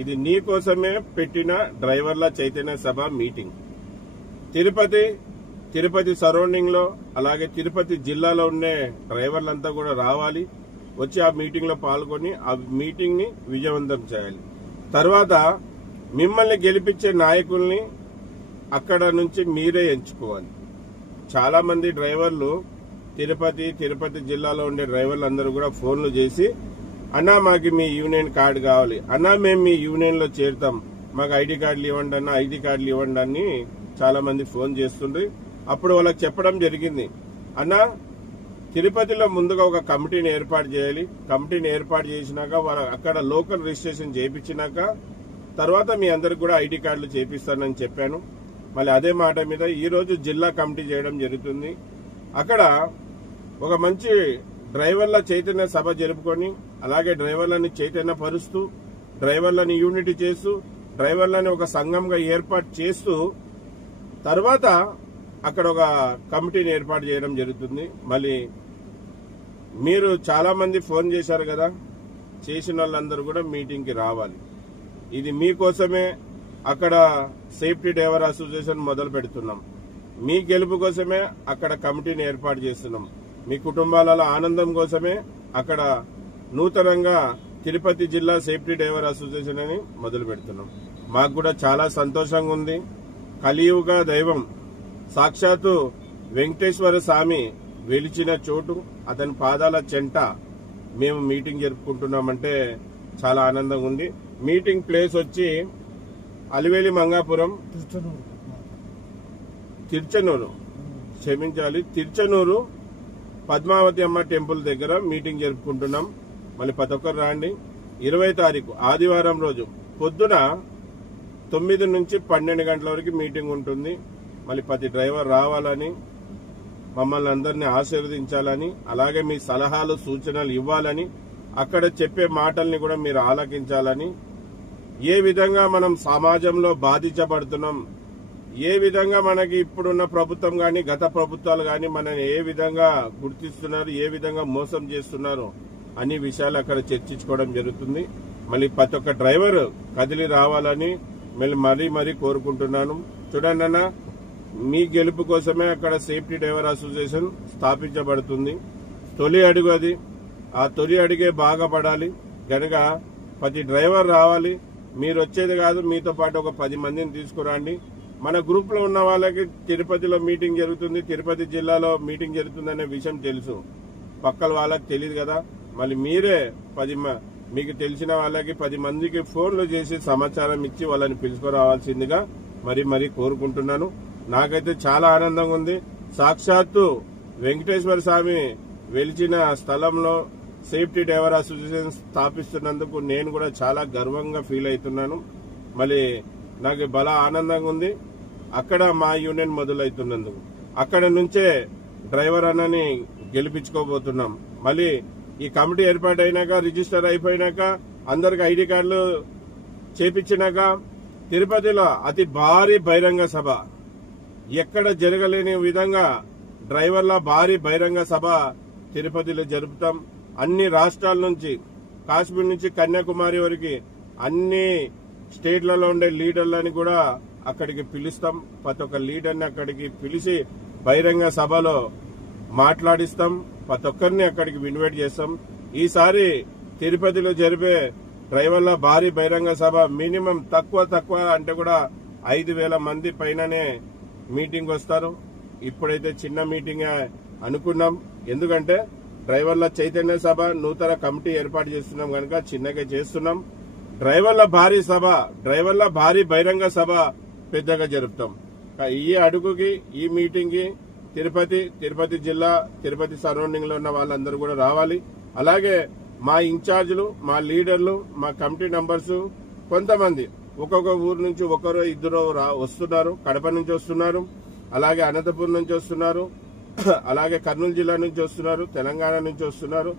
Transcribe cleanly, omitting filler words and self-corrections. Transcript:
ఇది నీ కోసమే పెట్టిన డ్రైవర్ల చైతన్య సభ మీటింగ్. తిరుపతి సరౌండింగ్ లో అలాగే తిరుపతి జిల్లాలో ఉండే డ్రైవర్లంతా కూడా రావాలి, వచ్చి ఆ మీటింగ్ లో పాల్గొని ఆ మీటింగ్ ని విజయవంతం చేయాలి. తర్వాత మిమ్మల్ని గెలిపించే నాయకుల్ని అక్కడ నుంచి మీరే ఎంచుకోవాలి. చాలా మంది డ్రైవర్లు తిరుపతి జిల్లాలో ఉండే డ్రైవర్లు అందరూ కూడా ఫోన్లు చేసి, అన్నా మాకు మీ యూనియన్ కార్డు కావాలి, అన్నా మేము మీ యూనియన్ లో చేరుతాం, మాకు ఐడి కార్డులు ఇవ్వండి అన్న, ఐడి కార్డులు ఇవ్వండి అని చాలా మంది ఫోన్ చేస్తుండ్రు. అప్పుడు వాళ్ళకి చెప్పడం జరిగింది, అన్నా తిరుపతిలో ముందుగా ఒక కమిటీని ఏర్పాటు చేయాలి, కమిటీని ఏర్పాటు చేసినాక అక్కడ లోకల్ రిజిస్ట్రేషన్ చేయించినాక తర్వాత మీ అందరికి కూడా ఐడి కార్డులు చేపిస్తానని చెప్పాను. మళ్ళీ అదే మాట మీద ఈ రోజు జిల్లా కమిటీ చేయడం జరుగుతుంది. అక్కడ ఒక మంచి డ్రైవర్ల చైతన్య సభ జరుపుకొని అలాగే డ్రైవర్లని చైతన్య పరుస్తూ, డ్రైవర్లని యూనిటీ చేస్తూ, డ్రైవర్లని ఒక సంఘంగా ఏర్పాటు చేస్తూ తర్వాత అక్కడ ఒక కమిటీని ఏర్పాటు చేయడం జరుగుతుంది. మళ్ళీ మీరు చాలా మంది ఫోన్ చేశారు కదా, చేసిన వాళ్ళందరూ కూడా మీటింగ్ కి రావాలి. ఇది మీకోసమే అక్కడ సేఫ్టీ డ్రైవర్ అసోసియేషన్ మొదలు పెడుతున్నాం. మీ గెలుపు కోసమే అక్కడ కమిటీని ఏర్పాటు చేస్తున్నాం. మీ కుటుంబాలలో ఆనందం కోసమే అక్కడ నూతనంగా తిరుపతి జిల్లా సేఫ్టీ డ్రైవర్ అసోసియేషన్ అని మొదలు పెడుతున్నాం. మాకు కూడా చాలా సంతోషంగా ఉంది. కలియుగ దైవం సాక్షాత్తు వెంకటేశ్వర స్వామి వెలిచిన చోటు, అతని పాదాల చెంట మేము మీటింగ్ జరుపుకుంటున్నామంటే చాలా ఆనందంగా ఉంది. మీటింగ్ ప్లేస్ వచ్చి అలివేలి మంగాపురం, తిరుచనూరు పద్మావతి అమ్మ టెంపుల్ దగ్గర మీటింగ్ జరుపుకుంటున్నాం. మళ్ళీ ప్రతి ఒక్కరు రాండి. 20 తారీఖు ఆదివారం రోజు పొద్దున 9 నుంచి 12 గంటల వరకు మీటింగ్ ఉంటుంది. మళ్ళీ ప్రతి డ్రైవర్ రావాలని, మమ్మల్ని అందరినీ ఆశీర్వదించాలని, అలాగే మీ సలహాలు సూచనలు ఇవ్వాలని, అక్కడ చెప్పే మాటల్ని కూడా మీరు ఆలకించాలని, ఏ విధంగా మనం సమాజంలో బాధించబడుతున్నాం, ఏ విధంగా మనకి ఇప్పుడున్న ప్రభుత్వం గాని గత ప్రభుత్వాలు గాని మనని ఏ విధంగా గుర్తిస్తున్నారు, ఏ విధంగా మోసం చేస్తున్నారు అన్ని విషయాలు అక్కడ చర్చించుకోవడం జరుగుతుంది. మళ్ళీ ప్రతి ఒక్క డ్రైవర్ కదిలి రావాలని మరీ కోరుకుంటున్నాను. చూడండి అన్న, మీ గెలుపు కోసమే అక్కడ సేఫ్టీ డ్రైవర్ అసోసియేషన్ స్థాపించబడుతుంది. తొలి అడుగు అది. ఆ తొలి అడుగే బాగా పడాలి గనక ప్రతి డ్రైవర్ రావాలి. మీరు వచ్చేది కాదు, మీతో పాటు ఒక 10 మందిని తీసుకురండి. మన గ్రూప్ లో ఉన్న వాళ్ళకి తిరుపతిలో మీటింగ్ జరుగుతుంది, తిరుపతి జిల్లాలో మీటింగ్ జరుగుతుందనే విషయం తెలుసు, పక్కల వాళ్ళకి తెలియదు కదా. మళ్ళీ మీరే మీకు తెలిసిన వాళ్ళకి 10 మందికి ఫోన్లు చేసి సమాచారం ఇచ్చి వాళ్ళని పిలుచుకురావాల్సిందిగా మరీ కోరుకుంటున్నాను. నాకైతే చాలా ఆనందంగా ఉంది. సాక్షాత్తు వెంకటేశ్వర స్వామి వెలిచిన స్థలంలో సేఫ్టీ డ్రైవర్ అసోసియేషన్ స్థాపిస్తున్నందుకు నేను కూడా చాలా గర్వంగా ఫీల్ అవుతున్నాను. మళ్ళీ నాకు బలా ఆనందంగా ఉంది. అక్కడ మా యూనియన్ మొదలవుతున్నందుకు అక్కడ నుంచే డ్రైవర్ అన్నని గెలిపించుకోబోతున్నాం. మళ్ళీ ఈ కమిటీ ఏర్పాటు అయినాక, రిజిస్టర్ అయిపోయినాక, అందరికి ఐడి కార్డులు చేపించినాక తిరుపతిలో అతి భారీ బహిరంగ సభ, ఎక్కడ జరగలేని విధంగా డ్రైవర్ల భారీ బహిరంగ సభ తిరుపతిలో జరుపుతాం. అన్ని రాష్ట్రాల నుంచి, కాశ్మీర్ నుంచి కన్యాకుమారి వరకు అన్ని స్టేట్లలో ఉండే లీడర్లని కూడా అక్కడికి పిలుస్తాం. ప్రతి ఒక్క లీడర్ని అక్కడికి పిలిచి బహిరంగ సభలో మాట్లాడిస్తాం. ప్రతి ఒక్కరిని అక్కడికి ఇన్వైట్ చేస్తాం. ఈసారి తిరుపతిలో జరిపే డ్రైవర్ల భారీ బహిరంగ సభ మినిమం తక్కువ అంటే కూడా 5,000 మంది పైననే మీటింగ్ వస్తారు. ఇప్పుడైతే చిన్న మీటింగ్ అనుకున్నాం, ఎందుకంటే డ్రైవర్ల చైతన్య సభ నూతన కమిటీ ఏర్పాటు చేస్తున్నాం కనుక చిన్నగా చేస్తున్నాం. డ్రైవర్ల భారీ బహిరంగ సభ పెద్దగా జరుపుతాం. ఈ అడుగుకి, ఈ మీటింగ్ కి తిరుపతి జిల్లా, తిరుపతి సరౌండింగ్ లో ఉన్న వాళ్ళందరూ కూడా రావాలి. అలాగే మా ఇన్ఛార్జీలు, మా లీడర్లు, మా కమిటీ నంబర్స్ కొంతమంది ఒక్కొక్క ఊరు నుంచి ఒకరు ఇద్దరు వస్తున్నారు. కడప నుంచి వస్తున్నారు, అలాగే అనంతపురం నుంచి వస్తున్నారు, అలాగే కర్నూలు జిల్లా నుంచి వస్తున్నారు, తెలంగాణ నుంచి వస్తున్నారు,